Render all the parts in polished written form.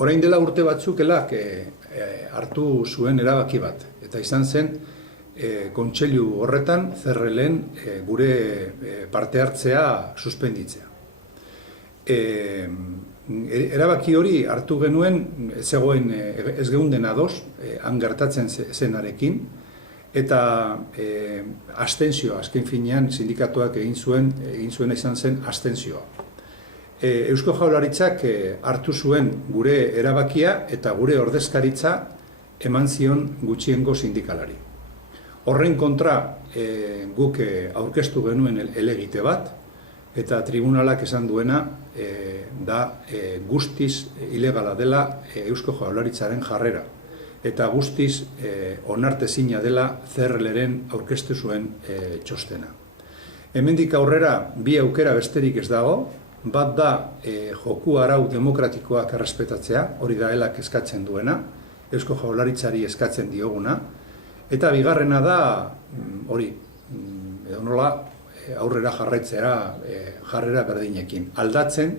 Orain dela urte batzuk elak hartu zuen erabaki bat, eta izan zen kontseilu horretan CRLen gure parte hartzea suspenditzea. Erabaki hori hartu genuen, ez geunden ados, han gertatzen zenarekin, eta abstentzioa, azken finean sindikatuak egin zuena izan zen abstentzioa. Eusko Jaurlaritzak hartu zuen gure erabakia eta gure ordezkaritza eman zion gutxiengo sindikalari. Horren kontra guk aurkeztu genuen helegite bat, eta tribunalak esan duena da guztiz ilegala dela Eusko Jaurlaritzaren jarrera, eta guztiz onartezina dela CRLren aurkeztu zuen txostena. Hemendik aurrera bi aukera besterik ez dago, bat da joku arau demokratikoak errespetatzea, hori da elak eskatzen duena, Eusko Jaurlaritzari eskatzen dioguna, eta bigarrena da hori, edo nola, aurrera jarraitzea jarrera berdinekin. Aldatzen,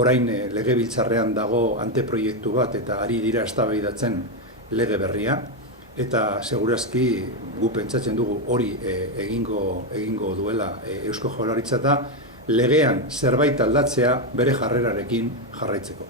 orain legebiltzarrean dago anteproiektu bat eta ari dira eztabaidatzen lege berria, eta segurazki gu pentsatzen dugu hori egingo duela Eusko Jaurlaritza da legean zerbait aldatzea bere jarrerarekin jarraitzeko.